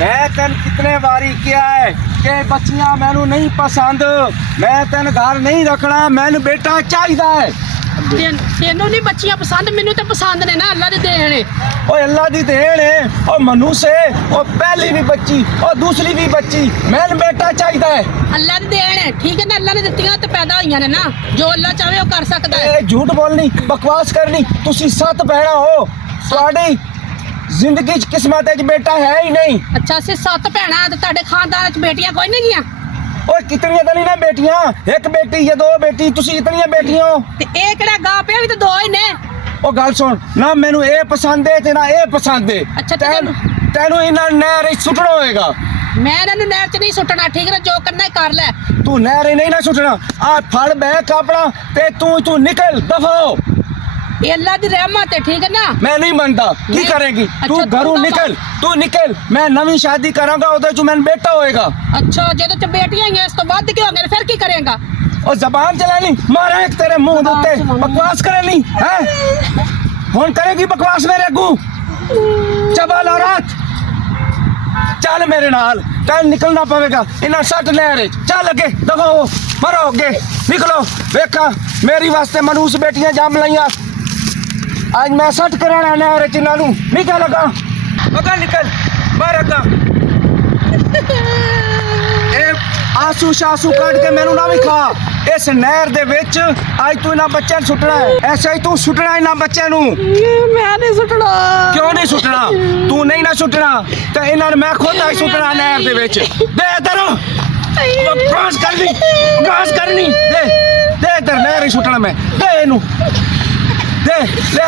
मैं तेन कितने बारी किया है कि बच्चियां मैनू नहीं पसंद, मैं तेन घर नहीं रखना, मैनू बेटा चाहिए है। तेनों नहीं बच्चियां पसंद, मैनू तो पसंद ने ना, अल्लाह दे देन है। ओ अल्लाह दी देन है, ओ मनु से ओ पहली भी बच्ची और दूसरी भी बच्ची, मैनू बेटा चाहिए है। अल्लाह दी देन है, ठीक है ना, अल्लाह ने दित्तियां तो पैदा होईयां ने ना, जो अल्लाह चाहे वो कर सकदा है। झूठ बोलनी, बकवास करनी, तुसी 7 भैणा हो, तुहाडी जिंदगी च किस्मत च बेटा है ही नहीं। अच्छा से 7 भैणां ते तुहाडे खानदान च बेटियां कोई नहीं गियां? ओए कितनियां तो नहीं ना बेटियां, एक बेटी या 2 बेटी, तुसी इतनियां बेटियां हो ते ए केड़ा गा पिया भी तो 2 ही ने। ओ गल सुन ना, मैनू ए पसंद है ते ना ए पसंद है। अच्छा तेनू इन्ना नहर सुटना होएगा। मैं इन्हां नहर च नहीं सुटना, ठीक है, जो करना है कर ले। तू नहर नहीं ना सुटना, आ फड़ बैग अपना ते तू निकल, दफा हो। ये अल्लाह दी रहमत है, ठीक है ना। मैं नहीं मानता, की करेगी तू? घरों निकल, तू निकल, मैं नवी शादी करांगा, ओदे च मैंने बेटा होएगा। अच्छा जेदे च बेटियां हैं इस तो बाद क्यों होंगे, फिर की करेगा? और जबान चलानी मारा एक तेरे मुंह दे उत्ते, बकवास करेनी हैं? हुन करेगी बकवास मेरे अगू? चबल औरत चल मेरे नाल, कल निकलना पवेगा। इन्ना सट नहर चल अगे, दफा हो, मरो अगे, निकलो। वेखा मेरी वास्ते मनूस बेटियां जम लाइया, आज मैं सट कराना नहर च इन्हां नू। निकल अगा, अगा निकल, मर अगा। आंसू शासू कट के मैनू ना भी खा, इस नहर दे विच आज तू इन्हां बच्चों सुटना है, ऐसे ही तू सुटना इन्हां बच्चों नू। मैं नहीं सुटना। क्यों नहीं सुटना? तू नहीं ना सुटना तो इन्हां मैं खुद आई सुटना नहर दे विच। दे इधर, बकवास करनी, बकवास करनी, दे इधर, नहर ही सुटना मैं, दे इनू, दे ले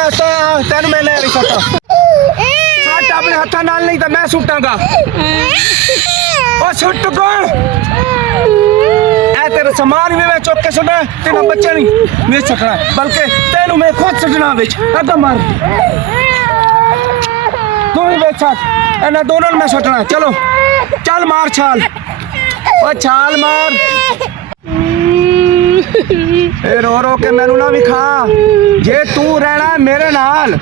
तेन मैं नहर ही सुटा। सट अपने हाथों नाल, नहीं तो मैं सुटांगा। ओ सुट गो, ए तेरा सामान भी मैं चुक के सुटना, तेरा बच्चा नहीं सुटना, बल्कि तेनू मैं खुद सुटना विच। अगा मार, तू ही बेच सट, इन्हां दोनों मैं सुटना। चलो चल मार छाल, ओ छाल मार। ए रो रो के मैनू ना भी खा, जे तू रहना मेरे नाल,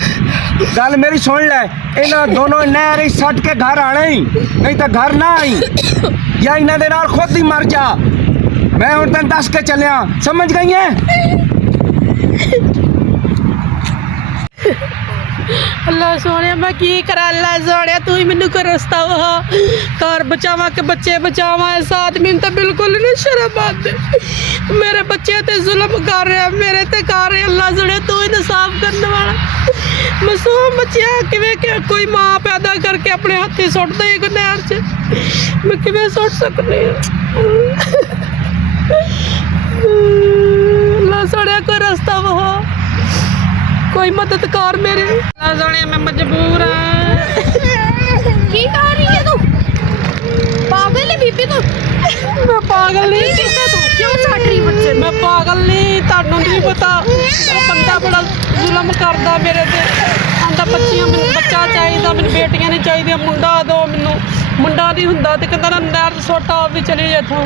गल मेरी सुन ले, इन्हां दोनों नहर सट के घर आना ही, नहीं तो घर ना आई, या इन्हां दे नाल खुद ही मर जा। मैं हुण तैनूं दस के चलिया, समझ गई है? अल्लाह सोने मैं की करा, अल्लाह सोने तू ही मैनू कोई रास्ता वहा, घर बचावा के बच्चे बचावा। इस आदमी तो बिल्कुल नहीं शर्म आती, मेरे बच्चे ते जुल्म कर रहे, मेरे ते कर रहे। अल्लाह सोने तू ही इंसाफ करने वाला। मासूम बच्चियां किवें के कोई माँ पैदा करके अपने हाथी सुट दे एक नहर च, मैं किवें सुट सकनी? अल्लाह सोने कोई रास्ता वहा, कोई मदद कर मेरे। अल्लाह सोने मैं मजबूर हाँ। की कर रही है तू? पागल है बीबी तू? मैं पागल नहीं, तू क्यों छड़ रही बच्चे? मैं पागल नहीं, तानू नहीं पता। बंदा बड़ा जुल्म करदा मेरे ते, आंदा बच्चियां मैनू बच्चा चाहिए, मैनू बेटियां नहीं चाहिए, मुंडा दो मैनू, मुंडा नहीं हुंदा ते कहंदा ना नहर सोटा भी चली इत्थों,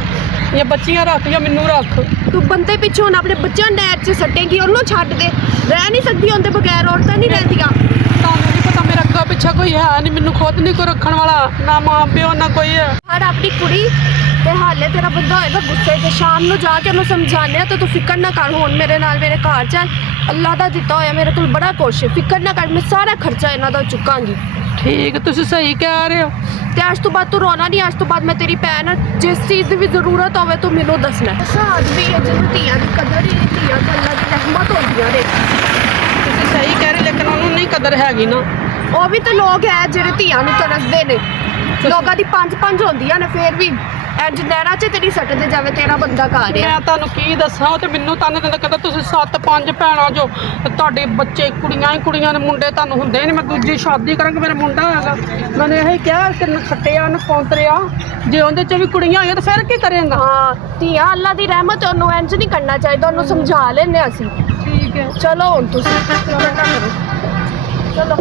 या बच्चियां रख या मैनू रख। तू बंदे पिछे हुण अपने बच्चों नहर च सट्टेगी, ओनू छड्ड दे, रह नहीं सकदी उनदे बगैर, औरतां नहीं रहंदियां। तानू नहीं पता मेरा अग्गा पिछा कोई है नहीं, मैनू खुद नहीं कोई रखण वाला, ना मां प्यो ना कोई है। हर अपनी कुड़ी ते हाले तेरा बंदा होएगा गुस्से ते शाम नू जाके ओनू समझाने तो तू फिकर ना कर, हुण मेरे नाल मेरे घर चल, अल्लाह दा दित्ता होया मेरे कोल बड़ा कुछ है, फिकर ना कर, मैं सारा खर्चा इन्हां दा चुकांगी। ठीक तुसीं सही कह रहे हो। ते अज तो बाद तू रोना नहीं, अज तो बाद मैं तेरी भैन हाँ, जिस चीज़ की भी जरूरत होवे तू मैनू दसना। ऐसा आदमी है जिन्होंने धीआं की कदर ही नहीं, धीआं तो अल्लाह की रहमत होंदियां ने। तुसीं सही कह रहे, लेकिन उन्होंने नहीं कदर हैगी ना। वो भी तो लोग है जिहड़े धीआं नूं तरसदे ने, लोगों की 5-5 होंदियां ने, फिर भी इंज नहरां च ते नहीं सटदे जावे तेरा बंदा घर है। मैं तुहानूं की दसां, ते मैनूं ताने दिंदा, कहंदा तुसीं 7-5 भैणां जो, तुहाडे बच्चे कुड़ियां ही कुड़ियां ने, मुंडे तुहानूं हुंदे नहीं, मैं दूजी शादी करांगा, मेरा मुंडा होएगा। मैंने यही कहा कि खट्टिया न कौंतरिया, जे उहदे च भी कुड़ियां होईयां तो फिर की करेंगा? हाँ धीआं अल्लाह की रहमत, ओनू इंज नहीं करना चाहिए, ओनू समझा लेने असीं। ठीक है चलो हुण तुसीं चलो।